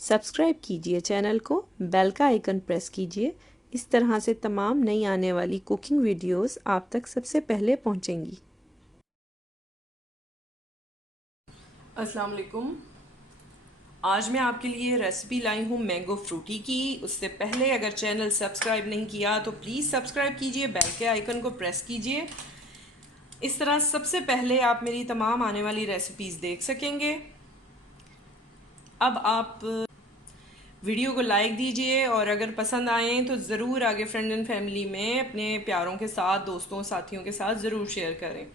Subscribe कीजिए channel को, bell का आइकन प्रेस कीजिए। इस तरह से तमाम नई आने वाली कुकिंग वीडियोस आप तक सबसे पहले पहुंचेंगी। अस्सलाम वालेकुम। आज मैं आपके लिए रेसिपी लाई हूँ मैंगो फ्रूटी की। उससे पहले अगर चैनल सब्सक्राइब नहीं किया तो प्लीज़ सब्सक्राइब कीजिए, बेल के आइकन को प्रेस कीजिए। इस तरह सबसे पहले आप मेरी तमाम आने वाली रेसिपीज़ देख सकेंगे। अब आप वीडियो को लाइक दीजिए और अगर पसंद आए तो ज़रूर आगे फ्रेंड एंड फैमिली में अपने प्यारों के साथ, दोस्तों साथियों के साथ ज़रूर शेयर करें।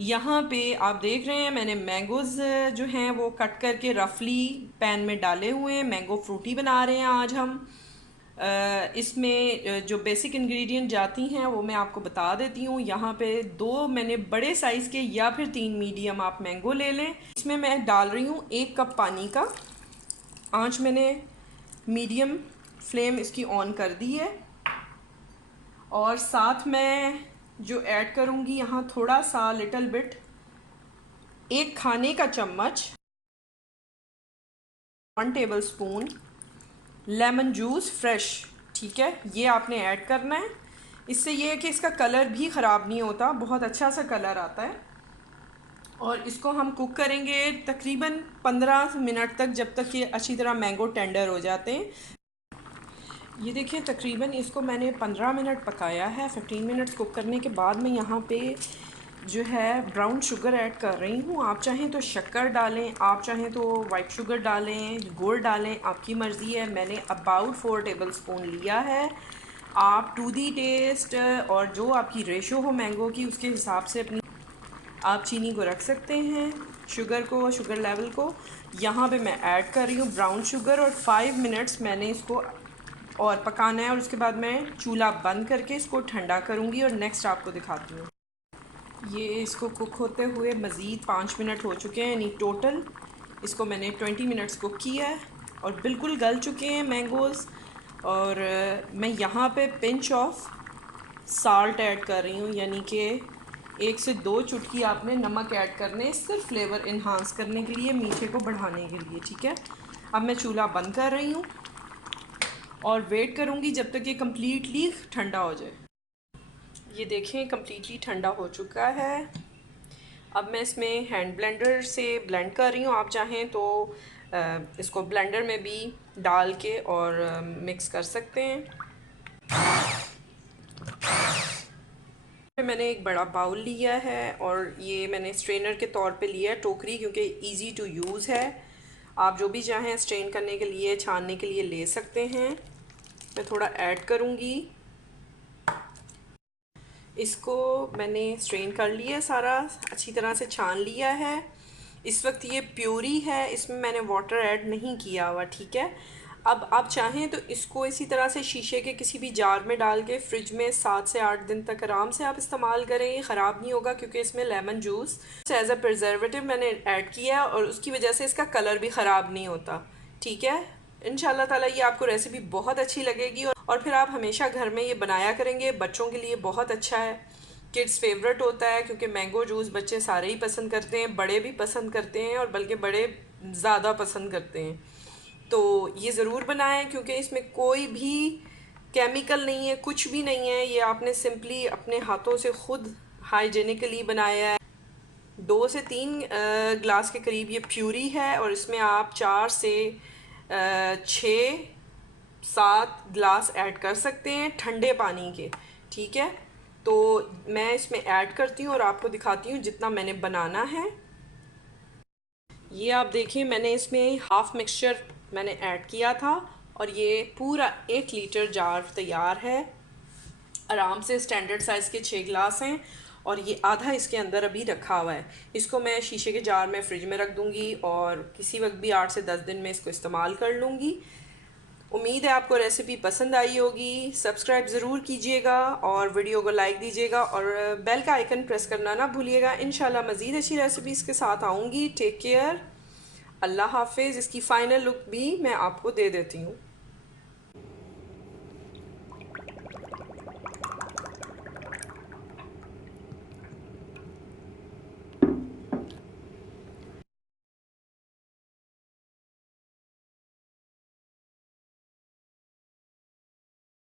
यहाँ पे आप देख रहे हैं मैंने मैंगोज़ जो हैं वो कट करके रफली पैन में डाले हुए हैं। मैंगो फ्रूटी बना रहे हैं आज हम। इसमें जो बेसिक इंग्रेडिएंट जाती हैं वो मैं आपको बता देती हूँ। यहाँ पे 2 मैंने बड़े साइज़ के या फिर 3 मीडियम आप मैंगो ले लें। इसमें मैं डाल रही हूँ 1 कप पानी का। आँच मैंने मीडियम फ्लेम इसकी ऑन कर दी है और साथ में जो ऐड करूँगी यहाँ थोड़ा सा लिटिल बिट 1 खाने का चम्मच 1 table spoon lemon juice fresh. ठीक है, ये आपने ऐड करना है। इससे ये है कि इसका कलर भी ख़राब नहीं होता, बहुत अच्छा सा कलर आता है। और इसको हम कुक करेंगे तकरीबन 15 मिनट तक, जब तक ये अच्छी तरह मैंगो टेंडर हो जाते हैं। ये देखिए तकरीबन इसको मैंने 15 मिनट पकाया है। 15 मिनट्स कुक करने के बाद मैं यहाँ पे जो है ब्राउन शुगर ऐड कर रही हूँ। आप चाहें तो शक्कर डालें, आप चाहें तो वाइट शुगर डालें, गुड़ डालें, आपकी मर्ज़ी है। मैंने अबाउट 4 टेबल स्पून लिया है। आप टू दी टेस्ट और जो आपकी रेशो हो मैंगो की उसके हिसाब से अपनी आप चीनी को रख सकते हैं, शुगर को, शुगर लेवल को। यहाँ पे मैं ऐड कर रही हूँ ब्राउन शुगर और 5 मिनट्स मैंने इसको और पकाना है। और उसके बाद मैं चूल्हा बंद करके इसको ठंडा करूँगी और नेक्स्ट आपको दिखाती हूँ। ये इसको कुक होते हुए मज़ीद 5 मिनट हो चुके हैं, यानी टोटल इसको मैंने 20 मिनट्स कुक किया है और बिल्कुल गल चुके हैं मैंगोज़। और मैं यहाँ पे पिंच ऑफ साल्ट ऐड कर रही हूँ, यानी कि 1 से 2 चुटकी आपने नमक ऐड करने, सिर्फ फ्लेवर इन्हांस करने के लिए, मीठे को बढ़ाने के लिए। ठीक है, अब मैं चूल्हा बंद कर रही हूँ और वेट करूँगी जब तक ये कम्प्लीटली ठंडा हो जाए। ये देखें कम्प्लीटली ठंडा हो चुका है। अब मैं इसमें हैंड ब्लेंडर से ब्लेंड कर रही हूँ। आप चाहें तो इसको ब्लेंडर में भी डाल के और मिक्स कर सकते हैं। मैंने एक बड़ा बाउल लिया है और ये मैंने स्ट्रेनर के तौर पे लिया है, टोकरी, क्योंकि इजी टू यूज़ है। आप जो भी चाहें स्ट्रेन करने के लिए, छानने के लिए ले सकते हैं। मैं थोड़ा ऐड करूँगी। इसको मैंने स्ट्रेन कर लिया, सारा अच्छी तरह से छान लिया है। इस वक्त ये प्योरी है, इसमें मैंने वाटर ऐड नहीं किया हुआ। ठीक है, अब आप चाहें तो इसको इसी तरह से शीशे के किसी भी जार में डाल के फ्रिज में 7 से 8 दिन तक आराम से आप इस्तेमाल करें। ये ख़राब नहीं होगा क्योंकि इसमें lemon juice as a preservative मैंने ऐड किया और उसकी वजह से इसका कलर भी ख़राब नहीं होता। ठीक है, इंशाल्लाह ताला ये आपको रेसिपी बहुत अच्छी लगेगी और फिर आप हमेशा घर में ये बनाया करेंगे। बच्चों के लिए बहुत अच्छा है, किड्स फेवरेट होता है क्योंकि मैंगो जूस बच्चे सारे ही पसंद करते हैं, बड़े भी पसंद करते हैं और बल्कि बड़े ज़्यादा पसंद करते हैं। तो ये ज़रूर बनाएं क्योंकि इसमें कोई भी केमिकल नहीं है, कुछ भी नहीं है। ये आपने सिंपली अपने हाथों से खुद हाइजेनिकली बनाया है। 2 से 3 ग्लास के करीब ये प्यूरी है और इसमें आप 4 से 6 7 ग्लास ऐड कर सकते हैं ठंडे पानी के। ठीक है, तो मैं इसमें ऐड करती हूँ और आपको दिखाती हूँ जितना मैंने बनाना है। ये आप देखिए मैंने इसमें हाफ मिक्सचर मैंने ऐड किया था और ये पूरा 1 लीटर जार तैयार है। आराम से स्टैंडर्ड साइज़ के 6 ग्लास हैं और ये आधा इसके अंदर अभी रखा हुआ है। इसको मैं शीशे के जार में फ्रिज में रख दूँगी और किसी वक्त भी 8 से 10 दिन में इसको इस्तेमाल कर लूँगी। उम्मीद है आपको रेसिपी पसंद आई होगी। सब्सक्राइब ज़रूर कीजिएगा और वीडियो को लाइक दीजिएगा और बेल का आइकन प्रेस करना ना भूलिएगा। इंशाल्लाह मज़ीद अच्छी रेसिपीज़ के साथ आऊँगी। टेक केयर, अल्लाह हाफिज़। इसकी फ़ाइनल लुक भी मैं आपको दे देती हूँ।